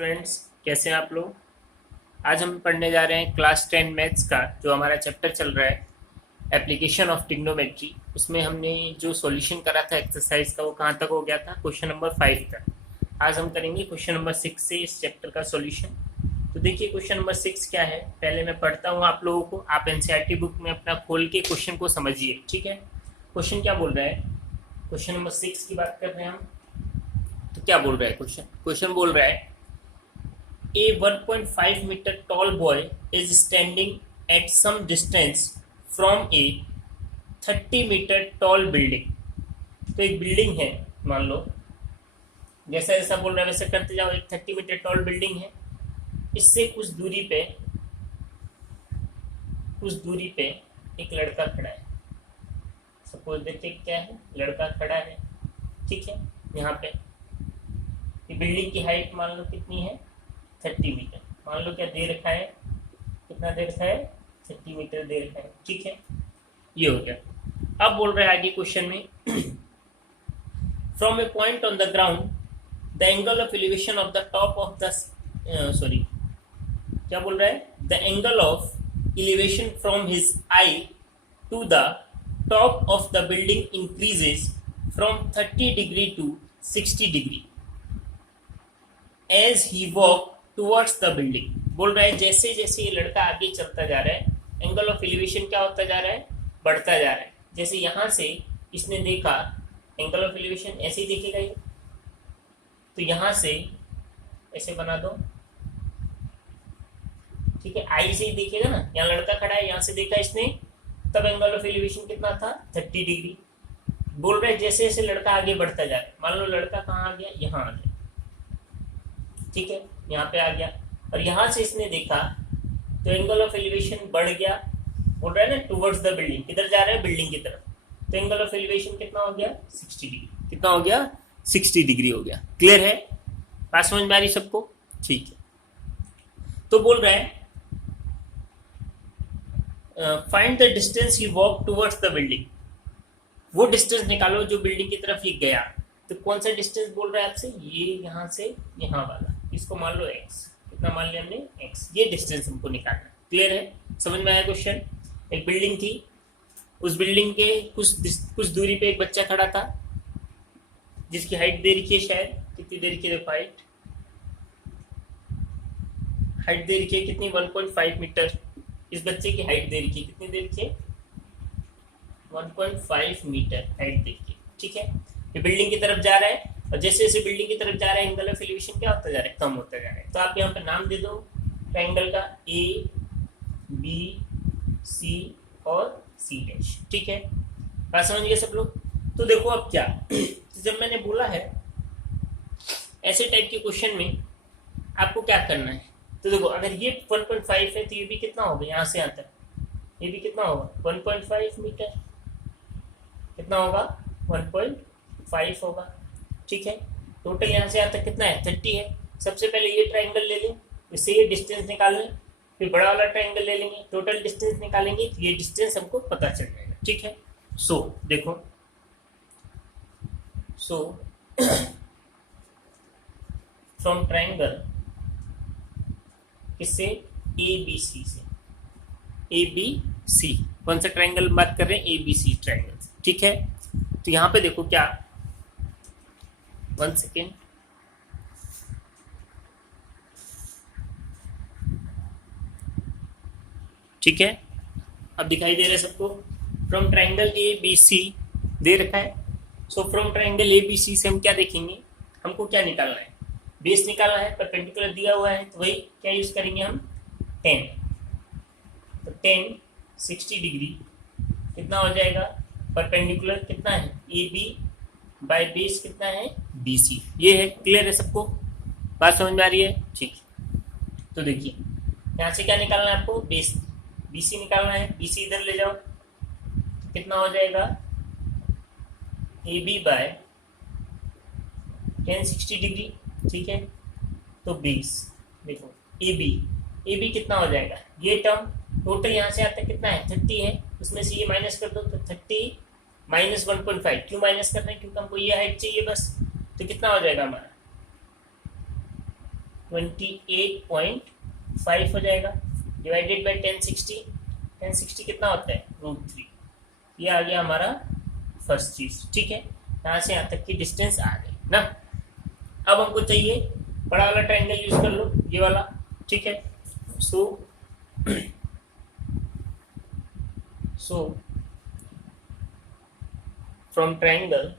Students, कैसे हैं आप लोग। आज हम पढ़ने जा रहे हैं क्लास 10 मैथ्स का जो हमारा चैप्टर चल रहा है एप्लीकेशन ऑफ ट्रिग्नोमेट्री। उसमें हमने जो सॉल्यूशन करा था एक्सरसाइज का वो कहाँ तक हो गया था, क्वेश्चन नंबर 5 तक। आज हम करेंगे क्वेश्चन नंबर 6 से इस चैप्टर का सॉल्यूशन। तो देखिए क्वेश्चन नंबर 6 क्या है, पहले मैं पढ़ता हूँ आप लोगों को। आप एनसीईआरटी बुक में अपना खोल के क्वेश्चन को समझिए, ठीक है। क्वेश्चन क्या बोल रहा है, क्वेश्चन नंबर 6 की बात कर रहे हैं हम। तो क्या बोल रहा है क्वेश्चन बोल रहा है A 1.5 meter tall boy is standing at some distance from a 30 meter tall building। तो एक बिल्डिंग है, मान लो जैसा जैसा बोल रहा है वैसे करते जाओ। एक 30 मीटर टॉल बिल्डिंग है, इससे कुछ दूरी पे एक लड़का खड़ा है। सपोज देखते क्या है, लड़का खड़ा है, ठीक है। यहाँ पे ये बिल्डिंग की हाइट मान लो कितनी है, 30 मीटर। मान लो क्या दे रखा है, कितना दे रखा है, 30 मीटर दे रखा है, ठीक है। ये हो गया। अब बोल रहे हैं आगे क्वेश्चन में from a point on the ground the angle of elevation of the top of the क्या बोल रहा है, the angle of elevation from his eye to the top of the building increases from 30 degree to 60 degree as he walk towards the building. बोल रहा है जैसे जैसे ये लड़का आगे चलता जा रहा है एंगल ऑफ एलिवेशन क्या होता जा रहा है, बढ़ता जा रहा है। जैसे यहाँ से इसने देखा एंगल ऑफ एलिवेशन ऐसे ही देखेगा ये, तो यहाँ से ऐसे बना दो, ठीक है। आई से ही देखेगा ना, यहाँ लड़का खड़ा है, यहाँ से देखा इसने, तब एंगल ऑफ एलिवेशन कितना था, 30 डिग्री। बोल रहा है जैसे जैसे लड़का आगे बढ़ता जा रहा है, मान लो लड़का कहाँ आ गया, यहाँ आ गया, ठीक है, यहाँ पे आ गया। और यहाँ से इसने देखा तो एंगल ऑफ एलिवेशन बढ़ गया। बोल रहा है ना टुवर्ड्स द बिल्डिंग, किधर जा रहा है, बिल्डिंग की तरफ। तो एंगल ऑफ एलिवेशन कितना हो गया, 60 डिग्री। कितना हो गया, 60 डिग्री हो गया। क्लियर है, बात समझ में आ रही सबको, ठीक है। तो बोल रहा है find the distance he walk towards the building. वो डिस्टेंस निकालो जो बिल्डिंग की तरफ ये गया। तो कौन सा डिस्टेंस बोल रहा है आपसे, ये यहाँ से यहाँ वाला, इसको मान लो x। कितना मान लिया हमने, x। ये डिस्टेंस हमको निकालना। क्लियर है, समझ में आया क्वेश्चन। एक बिल्डिंग थी, उस बिल्डिंग के कुछ दूरी पे एक बच्चा खड़ा था जिसकी हाइट दे रखी है, शायद कितनी दे रखी है, हाइट दे रखी है कितनी, 1.5 मीटर। इस बच्चे की हाइट दे रखी है, कितनी दे रखी है, 1.5 मीटर हाइट दे रखी है, ठीक है। ये बिल्डिंग की तरफ जा रहा है और जैसे जैसे बिल्डिंग की तरफ जा रहा है एंगल ऑफ एलिवेशन क्या होता जा रहा है, कम होता जा रहा है। तो आप यहाँ पे नाम दे दो ट्रायंगल का, ए बी सी और सी डैश, ठीक है। बात समझ गए सब लोग। तो देखो अब क्या, तो जब मैंने बोला है ऐसे टाइप के क्वेश्चन में आपको क्या करना है, तो देखो अगर ये 1.5 है तो ये भी कितना होगा, यहाँ से यहाँ तक ये भी कितना होगा, 1.5 मीटर। कितना होगा, 1.5 होगा, ठीक है। टोटल यहाँ से यहाँ तक कितना है, 30 है। सबसे पहले ये ट्रायंगल ले लें, इससे ये डिस्टेंस निकाल लें, फिर बड़ा वाला ट्रायंगल ले लेंगे, टोटल डिस्टेंस निकालेंगे तो ये डिस्टेंस हमको पता चल जाएगा, ठीक है। सो देखो, फ्रॉम ट्रायंगल किससे, ए बी सी से, ए बी सी, कौन सा ट्रायंगल बात कर रहे हैं, ए बी सी ट्रायंगल, ठीक है। तो यहाँ पे देखो क्या, 1 सेकेंड, ठीक है। अब दिखाई दे रहा है सबको, from triangle A B C दे रखा है। So from triangle A B C से हम क्या देखेंगे, हमको क्या निकालना है, बेस निकालना है। परपेंडिकुलर दिया हुआ है तो वही क्या यूज करेंगे हम, 10। तो 10 60 डिग्री कितना हो जाएगा, परपेंडिकुलर कितना है, ए बी बाय बेस कितना है, बी सी। ये है, क्लियर है सबको, बात समझ में आ रही है, ठीक। तो देखिए यहाँ से क्या निकालना है आपको, बेस बी सी निकालना है। बी सी इधर ले जाओ तो कितना हो जाएगा, ए बी बाय 10 60 डिग्री, ठीक है। तो बेस देखो ए बी कितना हो जाएगा, ये टर्म टोटल यहाँ से आता कितना है, 30 है, उसमें से ये माइनस कर दो तो 30 माइनस 1.5। क्यों माइनस कर रहे हैं, क्योंकि हमको ये हाइट चाहिए बस। तो कितना हो जाएगा हमारा, 28.5 हो जाएगा, डिवाइडेड बाई 1060। 1060 कितना होता है, √3। ये आ गया हमारा फर्स्ट चीज। ठीक है, यहाँ से यहाँ तक की डिस्टेंस आ गई ना। अब हमको चाहिए बड़ा वाला ट्रायंगल यूज कर लो, ये वाला। ठीक है, so from triangle,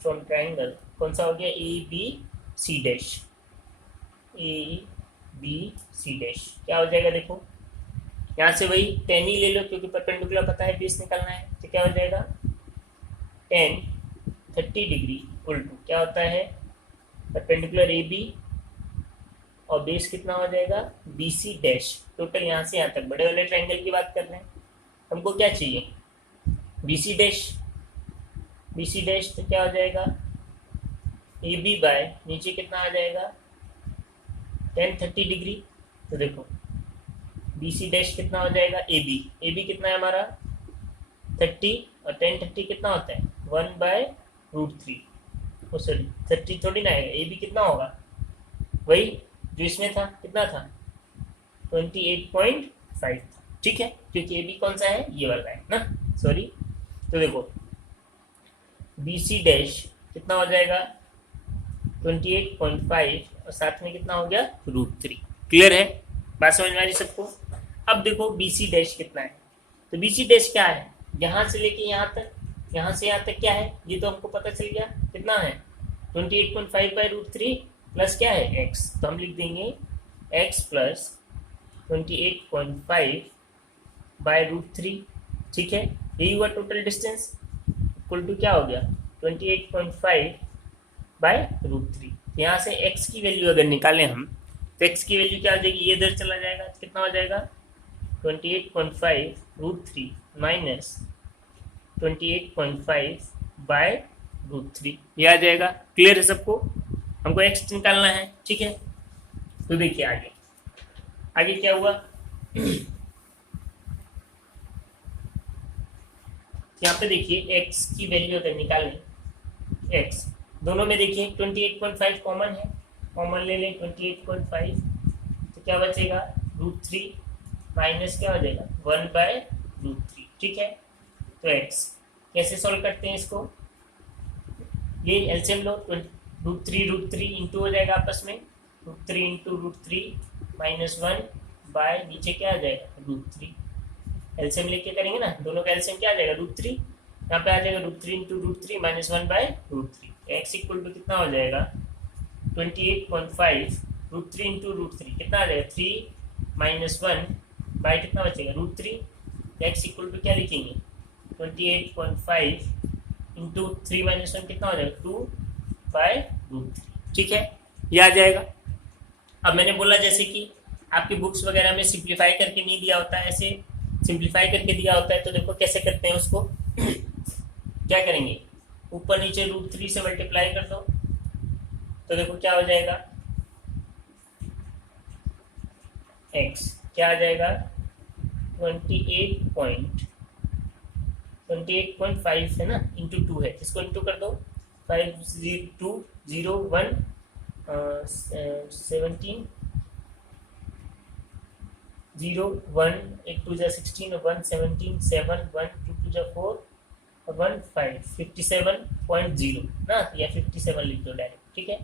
from triangle कौन सा हो गया, A B C dash. A B C dash क्या हो जाएगा, देखो यहाँ से वही 10 ही ले लो क्योंकि परपेंडिकुलर पता है, बेस निकलना है। तो क्या हो जाएगा, 10 30 डिग्री उल्टू क्या होता है, परपेंडिकुलर ए बी और बेस कितना हो जाएगा, बी सी डैश। टोटल यहाँ से यहाँ तक बड़े वाले ट्रायंगल की बात कर रहे हैं। हमको क्या चाहिए, B C dash. B C dash तो क्या हो जाएगा, ए बी बाय नीचे कितना आ जाएगा, 10 30 डिग्री। तो देखो बी सी डैश कितना हो जाएगा, ए बी कितना है हमारा 30, और 10 30 कितना होता है 1/√3। ओ सॉरी 30 थोड़ी ना आएगा, ए बी कितना होगा, वही जो इसमें था, कितना था 28.5 था। ठीक है, क्योंकि ए बी कौन सा है, ये वाला है ना, सॉरी। तो देखो बी सी डैश कितना हो जाएगा 28.5 और साथ में कितना हो गया √3। क्लियर है, बात समझ में आ रही सबको। अब देखो बी सी डैश कितना है, तो बी सी डैश क्या है, यहाँ से लेके यहाँ तक, यहाँ से यहाँ तक क्या है, ये तो हमको पता चल गया कितना है 28.5/√3 प्लस क्या है x। तो हम लिख देंगे x प्लस 28.5/√3। ठीक है, यही हुआ टोटल डिस्टेंस, इक्वल टू क्या हो गया 28.5/√3। यहाँ से x की वैल्यू अगर निकालें हम, तो x की वैल्यू क्या हो जाएगी, ये इधर चला जाएगा, तो कितना हो जाएगा 28.5√3 माइनस 28.5/√3, ये आ जाएगा। क्लियर है सबको, हमको x निकालना है। ठीक है, तो देखिए आगे आगे क्या हुआ यहाँ पे देखिए x की वैल्यू अगर निकालें, x दोनों में देखिए 28.5 कॉमन है, कॉमन ले लें 28.5, तो क्या बचेगा √3 माइनस क्या हो जाएगा 1/√3। ठीक है, तो x कैसे सॉल्व करते हैं इसको, ये एलसीएम लो, √3 इंटू हो जाएगा आपस में, √3 इंटू √3 माइनस 1 बाय नीचे क्या आ जाएगा √3। एलसीएम लेके करेंगे ना, दोनों का एलसीएम क्या आ जाएगा √3, यहाँ पे आ जाएगा √3 into √3 minus 1/√3। X equal to कितना हो जाएगा 28.5 √3 इंटू √3 कितना आ जाएगा 3 माइनस 1 बाय कितना बचेगा √3। एक्स इक्वल टू क्या लिखेंगे 28.5 इंटू 3 माइनस 1 कितना हो जाएगा 2/√3। ठीक है, ये आ जाएगा। अब मैंने बोला जैसे कि आपकी बुक्स वगैरह में सिंप्लीफाई करके नहीं दिया होता है, ऐसे सिंप्लीफाई करके दिया होता है, तो देखो कैसे करते हैं उसको क्या करेंगे, ऊपर नीचे √3 से मल्टीप्लाई कर दो, तो देखो क्या हो जाएगा x क्या आ जाएगा 28.5 है ना, इंटू 2 है, इसको इंटू कर दो 50201 17 0 1 8 2 16 1 17 7 1 2 2 4 और 1 5 57.0 ना, या 57 लिख दो डायरेक्ट। ठीक है,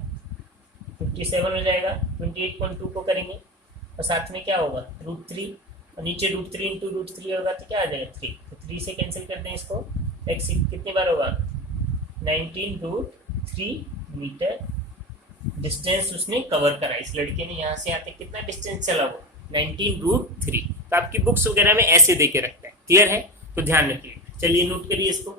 57 हो जाएगा। 28.2 को करेंगे और साथ में क्या होगा √3 और नीचे √3 इंटू √3 होगा तो क्या आ जाएगा 3, तो 3 से कैंसिल करते हैं इसको। एक्स कितनी बार होगा 19√3 मीटर डिस्टेंस उसने कवर करा, इस लड़के ने यहाँ से यहाँ तक कितना डिस्टेंस चला वो 19√3। तो आपकी बुक्स वगैरह में ऐसे दे के रखते हैं। क्लियर है, तो ध्यान रखिए। चलिए नोट करिए इसको।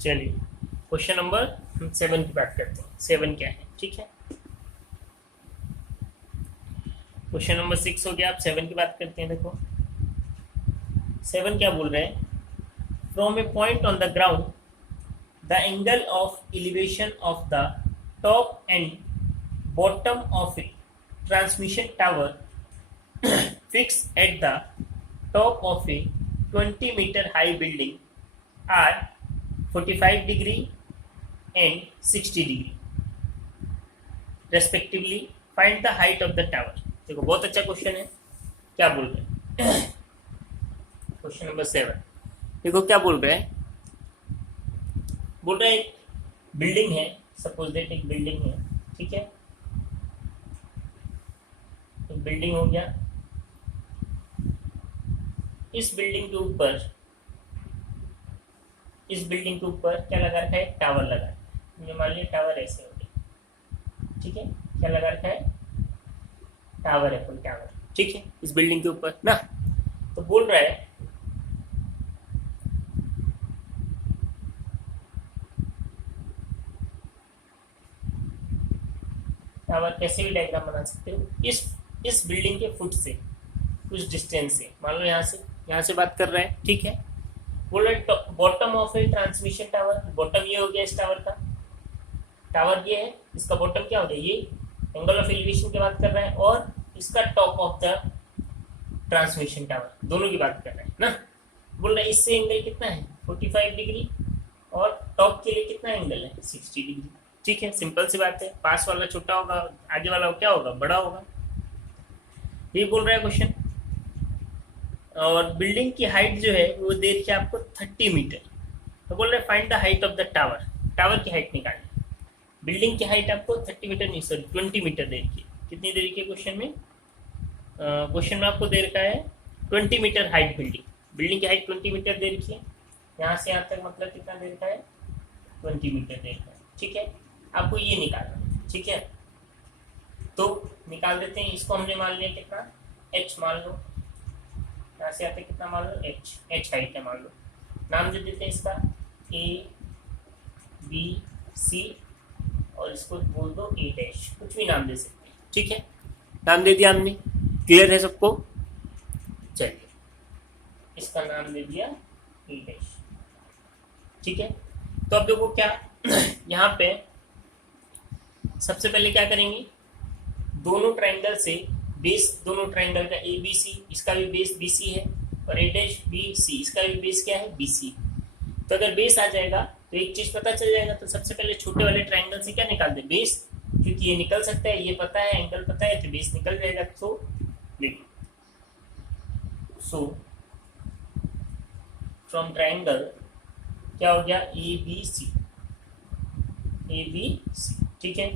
चलिए क्वेश्चन नंबर 7 की बात करते हैं। 7 क्या है, ठीक है। क्वेश्चन नंबर 6 हो गया। आप 7 की बात करते हैं। देखो 7 क्या बोल रहे हैं, from a point on the ground the angle of elevation of the top and bottom of A transmission tower fixed at the top of a 20-meter high building are 45 degree and 60 degree respectively. Find the height of the tower. देखो बहुत अच्छा question है। क्या बोल रहे हैं question number 7। देखो क्या बोल रहे हैं, बोल रहे हैं एक बिल्डिंग है, सपोज दैट एक बिल्डिंग है, ठीक है, एक बिल्डिंग हो गया। इस बिल्डिंग के ऊपर क्या लगा रखा है, टावर लगा रखा है। मान लिया टावर ऐसे हो गया, ठीक है, क्या लगा रखा है, टावर है, कोई टावर, ठीक है, इस बिल्डिंग के ऊपर ना। तो बोल रहा है टावर कैसे भी डायग्राम बना सकते हो। इस बिल्डिंग के फुट से कुछ डिस्टेंस से, मान लो यहाँ से बात कर रहे हैं, ठीक है। बोल रहे bottom of A transmission tower, bottom ये हो गया इस टावर का, टावर ये है, इसका बॉटम क्या हो गया, ये एंगल ऑफ एलिवेशन की बात कर रहे हैं, और इसका top of the transmission tower, दोनों की बात कर रहे हैं ना। बोल रहे इससे एंगल कितना है 45 डिग्री, और टॉप के लिए कितना एंगल है 60 डिग्री, ठीक है। सिंपल सी बात है, पास वाला छोटा होगा, आगे वाला क्या होगा, बड़ा होगा। ये बोल रहा है क्वेश्चन। और बिल्डिंग की हाइट जो है वो दे रखी है आपको 30 मीटर। तो बोल रहे find the height of the tower, tower की हाइट निकालनी। बिल्डिंग की हाइट आपको 30 मीटर नहीं, सॉरी 20 मीटर दे रखी है। कितनी दे रखी है क्वेश्चन में, क्वेश्चन में आपको दे रखा है 20 मीटर हाइट बिल्डिंग की हाइट 20 मीटर दे रखी है। यहाँ से यहाँ तक मतलब कितना दे रखा है, 20 मीटर दे रखा है, ठीक है। आपको ये निकालना है, ठीक है। तो निकाल देते हैं। इसको हमने मान लिया कितना, h मान लो, यहाँ से आते कितना मान लो, h हाइट है मान लो। नाम दे देते हैं इसका A B C, और इसको बोल दो A डैश, कुछ भी नाम दे सकते हैं, ठीक है। नाम दे दिया हमने, क्लियर है सबको। चलिए इसका नाम दे दिया A डैश, ठीक है। तो अब देखो क्या यहाँ पे सबसे पहले क्या करेंगे, दोनों ट्राइंगल से बेस, दोनों ट्राइंगल का ए बी सी, इसका भी बेस बी सी है, और ए डैश बी सी, इसका भी बेस क्या है बी सी। तो अगर बेस आ जाएगा तो एक चीज पता चल जाएगा। तो सबसे पहले छोटे वाले ट्राइंगल से क्या निकाल दे, बेस, क्योंकि ये निकल सकता है, ये पता है, एंगल पता है, तो बेस निकल जाएगा। तो देखो, सो फ्रॉम ट्राइंगल क्या हो गया, ए बी सी, ठीक है।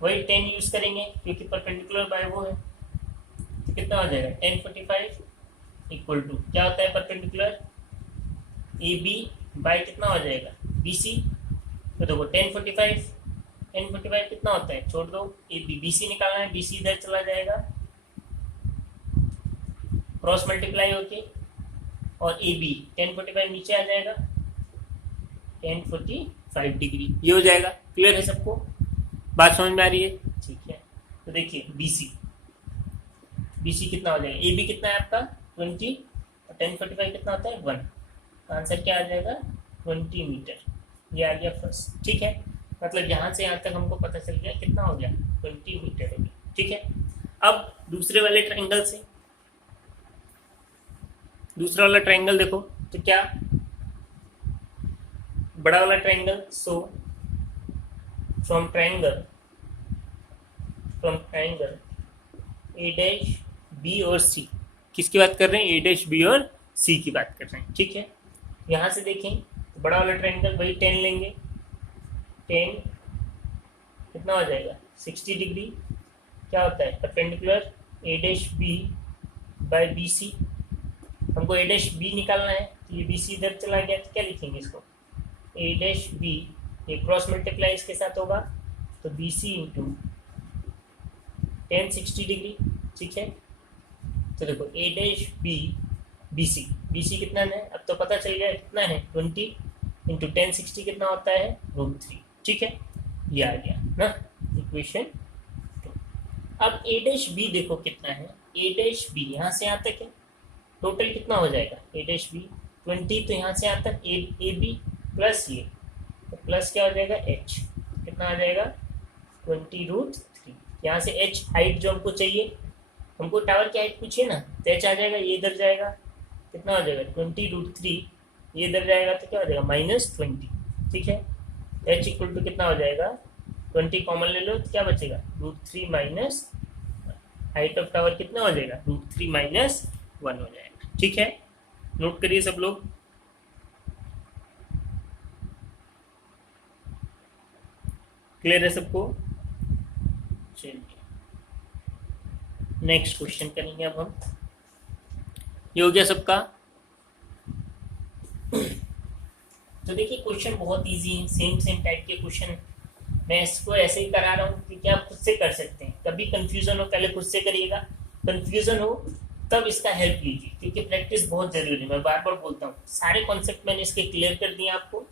वही 10 यूज करेंगे क्योंकि परपेंडिकुलर बाय वो है, तो कितना हो जाएगा 1045 इक्वल टू क्या होता है परपेंडिकुलर, ए बी बाय कितना हो जाएगा बी सी। तो देखो 1045 कितना होता है, छोड़ दो, ए बी, बी सी निकालना है, बी सी इधर चला जाएगा, क्रॉस मल्टीप्लाई होके, और ए बी 1045 नीचे आ जाएगा, 1045 डिग्री, ये हो जाएगा। क्लियर है सबको, बात समझ में आ रही है, ठीक है। तो देखिए बीसी कितना हो जाएगा, ए बी कितना है आपका 20, और 1045 कितना होता है 1, आंसर क्या आ जाएगा 20 मीटर, ये आ गया फर्स्ट, ठीक है। मतलब यहाँ से यहाँ तक हमको पता चल गया कितना हो गया 20 मीटर हो गया, ठीक है। अब दूसरे वाले ट्राइंगल से, दूसरा वाला ट्राइंगल देखो, तो क्या बड़ा वाला triangle, so from triangle A dash B और सी, किसकी बात कर रहे हैं, ए डैश बी और सी की बात कर रहे हैं, ठीक है। यहाँ से देखें तो बड़ा वाला ट्राइंगल वही 10 लेंगे, 10 कितना हो जाएगा 60 डिग्री, क्या होता है perpendicular A dash B by B C. हमको ए डैश बी निकालना है, तो ये बी सी इधर चला गया, तो क्या लिखेंगे इसको, ए डैश बी, ये क्रॉस मल्टीप्लाई इसके साथ होगा, तो बी सी इंटू 1060 डिग्री, ठीक है। तो देखो ए डैश बी बी सी कितना है, अब तो पता चल गया कितना है 20 इंटू 1060 कितना होता है √3, ठीक है। ये आ गया ना इक्वेशन 2। अब ए डैश बी देखो कितना है, ए डैश बी यहाँ से यहाँ तक है, टोटल कितना हो जाएगा ए डैश बी 20, तो यहाँ से यहाँ तक ए बी प्लस ये, तो प्लस क्या हो जाएगा एच, कितना आ जाएगा 20√3। यहाँ से एच हाइट जो हमको चाहिए, हमको टावर की हाइट पूछिए ना, तो एच आ जाएगा, ये इधर जाएगा, कितना हो जाएगा 20√3, ये इधर जाएगा तो क्या हो जाएगा -20, ठीक है। एच इक्वल टू कितना हो जाएगा 20 कॉमन ले लो तो क्या बचेगा √3 माइनस हाइट ऑफ टावर कितना हो जाएगा √3 माइनस 1 हो जाएगा, ठीक है। नोट करिए सब लोग। क्लियर है सबको? चलिए नेक्स्ट क्वेश्चन करेंगे अब हम। ये हो गया सबका। तो देखिए क्वेश्चन बहुत इजी है, सेम टाइप के क्वेश्चन मैं इसको ऐसे ही करा रहा हूँ क्योंकि आप खुद से कर सकते हैं। कभी कंफ्यूजन हो पहले खुद से करिएगा, कंफ्यूजन हो तब इसका हेल्प लीजिए, क्योंकि प्रैक्टिस बहुत जरूरी है। मैं बार बार बोलता हूँ, सारे कॉन्सेप्ट मैंने इसके क्लियर कर दिए आपको।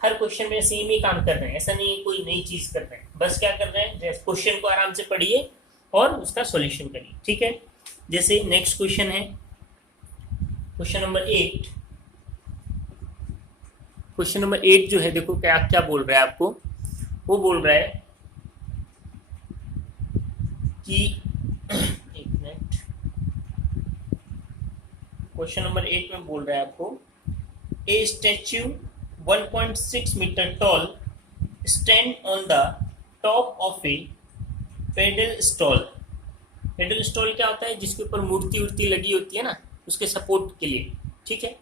हर क्वेश्चन में सेम ही काम कर रहे हैं, ऐसा नहीं है कोई नई चीज कर रहे हैं। बस क्या कर रहे हैं, क्वेश्चन को आराम से पढ़िए और उसका सॉल्यूशन करिए, ठीक है। जैसे नेक्स्ट क्वेश्चन है क्वेश्चन नंबर 8। क्वेश्चन नंबर 8 जो है देखो क्या क्या बोल रहा है आपको, वो बोल रहा है कि एक मिनट, क्वेश्चन नंबर 8 में बोल रहा है आपको a statue 1.6 metre tall stand on the top of a pedestal. Pedestal क्या होता है, जिसके ऊपर मूर्ति उर्ति लगी होती है ना, उसके सपोर्ट के लिए, ठीक है।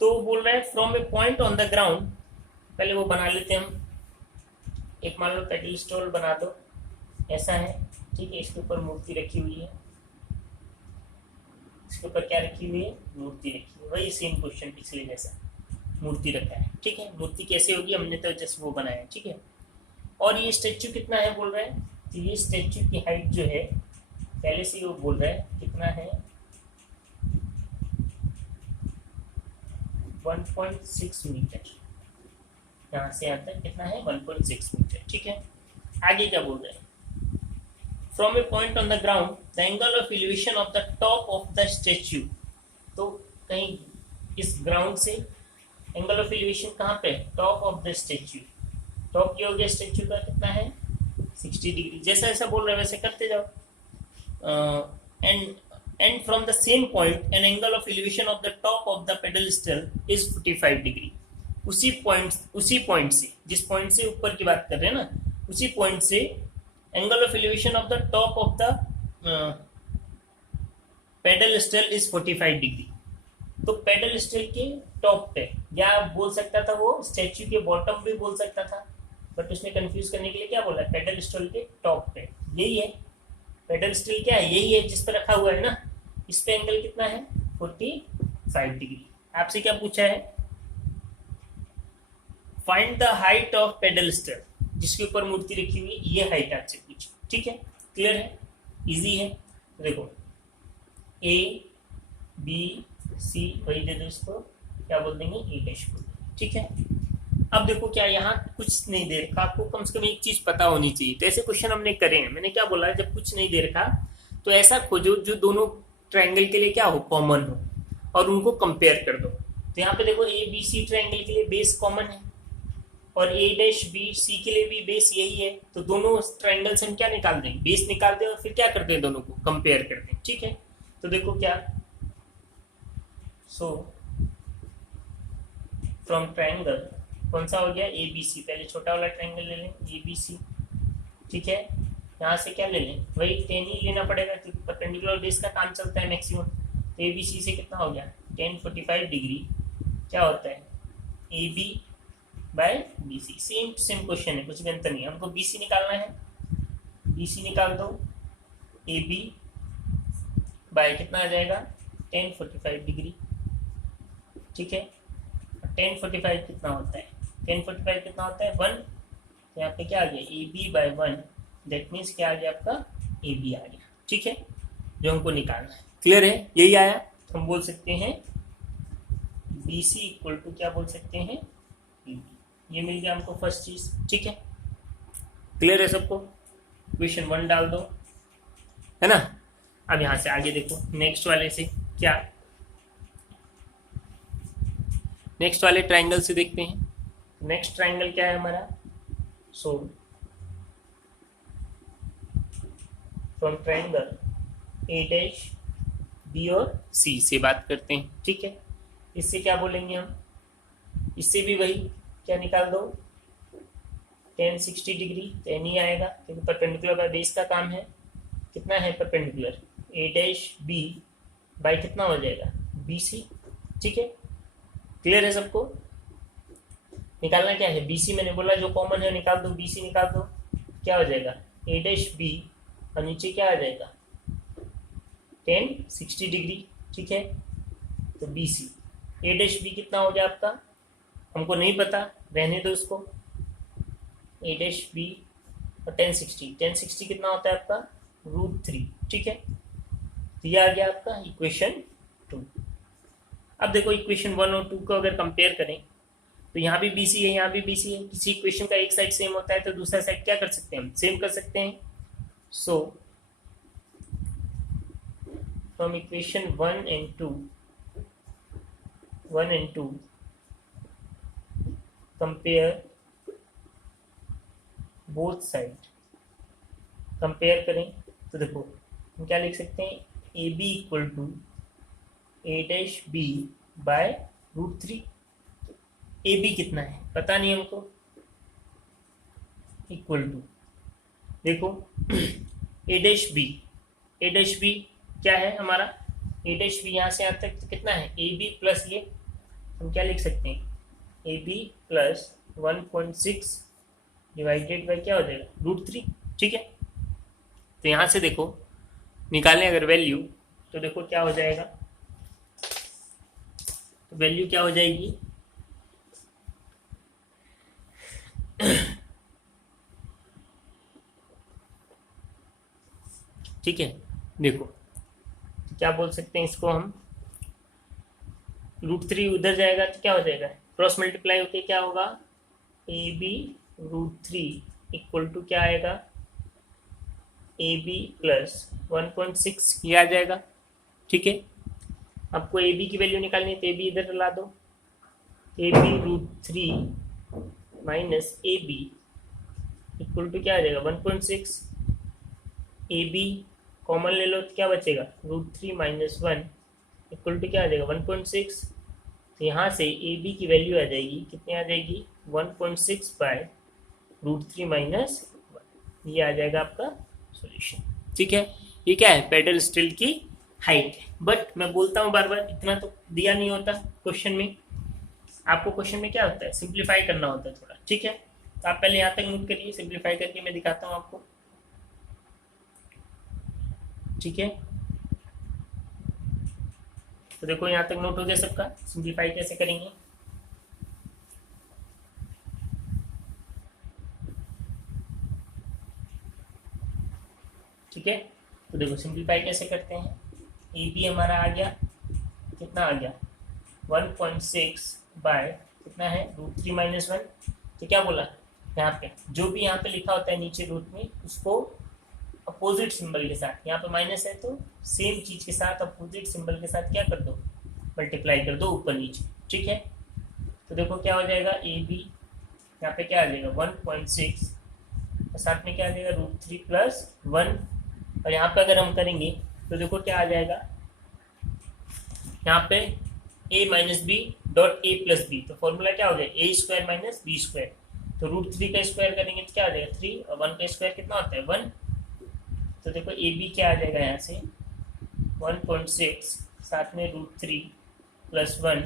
तो बोल रहा है from a point on the ground, पहले वो बना लेते हैं हम। एक मान लो पेडल स्टॉल बना दो, ऐसा है, ठीक है। इसके ऊपर मूर्ति रखी हुई है, इसके ऊपर क्या रखी हुई है, मूर्ति रखी है। वही सेम क्वेश्चन पिछले जैसा, मूर्ति रखा है, ठीक है। मूर्ति कैसे होगी, हमने तो जस्ट वो बनाया है, ठीक है। और ये स्टैच्यू कितना है बोल रहा है, तो ये स्टैच्यू की हाइट जो है पहले से वो बोल रहा है कितना है 1.6 मीटर, यहाँ से यहाँ तक कितना है 1.6 मीटर, ठीक है। आगे क्या बोल रहे हैं, from a point on the ground the angle of elevation of the top of the statue. तो कहीं इस ग्राउंड से एंगल ऑफ एलिवेशन कहाँ पे, top of the statue. Top की हो गया स्टैच्यू का कितना है 60 डिग्री, जैसा ऐसा बोल रहे हैं वैसे करते जाओ। And from the same point an angle of elevation of the top of the pedal stall is 45 degree. उसी पॉइंट से, जिस पॉइंट से ऊपर की बात कर रहे हैं ना, उसी पॉइंट से angle of elevation of the top of the pedal stall is 45 degree. तो पेडल स्टॉल के टॉप पे, या बोल सकता था वो स्टैच्यू के बॉटम भी बोल सकता था, बट उसने कंफ्यूज करने के लिए क्या बोला, पेडल स्टॉल के टॉप पे। यही है पेडल स्टॉल, क्या है, यही है जिस पे रखा हुआ है ना, इस पे एंगल कितना है 45 डिग्री। आपसे क्या पूछा है, find the height of pedal stall, जिसके ऊपर मूर्ति रखी हुई है, ये हाइट आपसे पूछी, ठीक है। क्लियर है, इजी है। देखो ए बी सी वही दे दो, इसको क्या बोल देंगे ए डैश बोल देंगे, ठीक है। अब देखो क्या यहाँ कुछ नहीं दे रखा, आपको कम से कम एक चीज पता होनी चाहिए। तो ऐसे क्वेश्चन हमने करे हैं, मैंने क्या बोला, जब कुछ नहीं दे रखा तो ऐसा खोजो जो दोनों ट्रायंगल के लिए क्या हो, कॉमन हो, और उनको कंपेयर कर दो। तो यहाँ पे देखो ए बी सी ट्रायंगल के लिए बेस कॉमन है, और ए डैश बी सी के लिए भी बेस यही है। तो दोनों ट्रायंगल से हम क्या निकाल दें, बेस निकाल दें, और फिर क्या करते हैं, दोनों को कंपेयर करते हैं, ठीक है। तो देखो क्या, सो फ्रॉम ट्रायंगल कौन सा हो गया ए बी सी, पहले छोटा वाला ट्रायंगल ले लें ए बी सी, ठीक है। यहाँ से क्या ले लें, वही 10 ही लेना पड़ेगा क्योंकि परपेंडिकुलर बेस का काम चलता है मैक्सिमम। तो ए बी सी से कितना हो गया 10 45 डिग्री क्या होता है A B by B C. Same same question है, कुछ भी अंतर नहीं है। हमको बी सी निकालना है, बी सी निकाल दो, ए बी बाय कितना आ जाएगा 10 45 डिग्री, ठीक है। 10 45 कितना होता है, 10 45 कितना होता है 1। तो यहाँ पे क्या आ गया A B by 1, that means क्या आ गया आपका ए बी आ गया, ठीक है, जो हमको निकालना है। क्लियर है, यही आया। हम बोल सकते हैं बी सी इक्वल टू क्या बोल सकते हैं ए बी, ये मिल गया हमको फर्स्ट चीज, ठीक है। क्लियर है सबको? इक्वेशन 1 डाल दो, है ना। अब यहाँ से आगे देखो नेक्स्ट वाले से क्या, नेक्स्ट वाले ट्राइंगल से देखते हैं। नेक्स्ट ट्राइंगल क्या है हमारा, so from triangle A dash B और सी से बात करते हैं, ठीक है। इससे क्या बोलेंगे हम, इससे भी वही क्या निकाल दो, tan 60 डिग्री, tan ही आएगा क्योंकि परपेंडिकुलर बाय बेस का काम है। कितना है perpendicular, A dash B by कितना हो जाएगा बी सी, ठीक है। क्लियर है सबको, निकालना क्या है, बी सी मैंने बोला जो कॉमन है निकाल दो, बी सी निकाल दो, क्या हो जाएगा ए डैश बी और नीचे क्या आ जाएगा tan 60 डिग्री, ठीक है। तो बी सी, ए डैश बी कितना हो गया आपका, हमको नहीं पता, रहने दो उसको, ए डैश बी और tan 60 कितना होता है आपका √3, ठीक है। तो ये आ गया आपका इक्वेशन 2। अब देखो इक्वेशन 1 और 2 को अगर कंपेयर करें तो यहाँ भी BC है, यहाँ भी BC है। किसी इक्वेशन का एक साइड सेम होता है तो दूसरा साइड क्या कर सकते हैं हम, सेम कर सकते हैं। So from equation 1 and 2 compare both side, कंपेयर करें तो देखो हम क्या लिख सकते हैं, A B equal to A dash B by √3। A B कितना है पता नहीं हमको, इक्वल टू देखो ए डैश बी क्या है हमारा, ए डैश बी यहाँ से यहाँ तक तो कितना है ए बी प्लस ये हम क्या लिख सकते हैं A B plus 1.6 divided by क्या हो जाएगा √3, ठीक है। तो यहाँ से देखो निकालने अगर वैल्यू तो देखो क्या हो जाएगा, तो वैल्यू क्या हो जाएगी ठीक है। देखो क्या बोल सकते हैं इसको हम, √3 उधर जाएगा तो क्या हो जाएगा, क्रॉस मल्टीप्लाई होके क्या होगा ए बी √3 इक्वल टू क्या आएगा ए बी प्लस 1.6 ये आ जाएगा, ठीक है। आपको ए बी की वैल्यू निकालनी है तो ए बी इधर ला दो, A B √3 minus A B equal to क्या आ जाएगा 1.6, ए बी कॉमन ले लो तो क्या बचेगा √3 माइनस 1 इक्वल टू क्या आ जाएगा 1.6। तो यहाँ से ए बी की वैल्यू आ जाएगी, कितनी आ जाएगी 1.6 बाय √3 माइनस 1, ये आ जाएगा आपका सॉल्यूशन, ठीक है। ये क्या है पेडल स्टील की हाइट है, बट मैं बोलता हूँ बार बार इतना तो दिया नहीं होता क्वेश्चन में, आपको क्वेश्चन में क्या होता है सिंप्लीफाई करना होता है थोड़ा, ठीक है। तो आप पहले यहाँ तक नोट करिए, सिंप्लीफाई करके मैं दिखाता हूँ आपको, ठीक है। तो देखो यहाँ तक नोट हो गया सबका, सिंप्लीफाई कैसे करेंगे, ठीक है। तो देखो सिंप्लीफाई कैसे करते हैं, ए बी हमारा आ गया, कितना आ गया 1.6 बाय कितना है √3 माइनस 1। तो क्या बोला यहाँ पे, जो भी यहाँ पे लिखा होता है नीचे रूट में उसको अपोजिट सिंबल के साथ, यहाँ पे माइनस है तो सेम चीज के साथ अपोजिट सिंबल के साथ क्या कर दो मल्टीप्लाई कर दो ऊपर नीचे, ठीक है। तो देखो क्या हो जाएगा ए बी यहाँ पे क्या आ जाएगा 1.6 और साथ में क्या आ जाएगा √3 प्लस 1, और यहाँ पे अगर हम करेंगे तो देखो क्या आ जाएगा यहाँ पे a minus B dot A plus B, तो फॉर्मूला क्या हो जाएगा A square minus B square, तो √3 का स्क्वायर करेंगे तो क्या आ जाएगा 3 और 1 का स्क्वायर कितना होता है 1। तो देखो ए बी क्या आ जाएगा यहाँ से 1.6 साथ में √3 प्लस 1,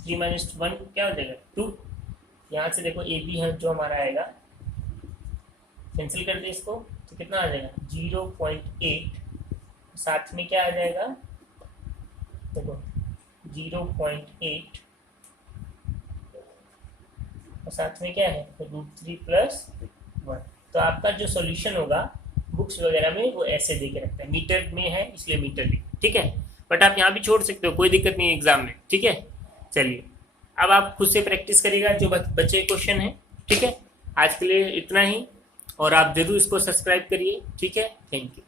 3 माइनस 1 क्या हो जाएगा 2। यहाँ से देखो ए बी है जो हमारा आएगा, कैंसिल कर दे इसको तो कितना आ जाएगा 0.8, साथ में क्या आ जाएगा देखो 0.8 और साथ में क्या है √3 प्लस 1। तो आपका जो सॉल्यूशन होगा बुक्स वगैरह में वो ऐसे दे के रखता है, मीटर में है इसलिए मीटर लिख, ठीक है। बट आप यहाँ भी छोड़ सकते हो, कोई दिक्कत नहीं है एग्जाम में, ठीक है। चलिए अब आप खुद से प्रैक्टिस करिएगा जो बचे क्वेश्चन है, ठीक है। आज के लिए इतना ही, और आप ज़रूर इसको सब्सक्राइब करिए। ठीक है, थैंक यू।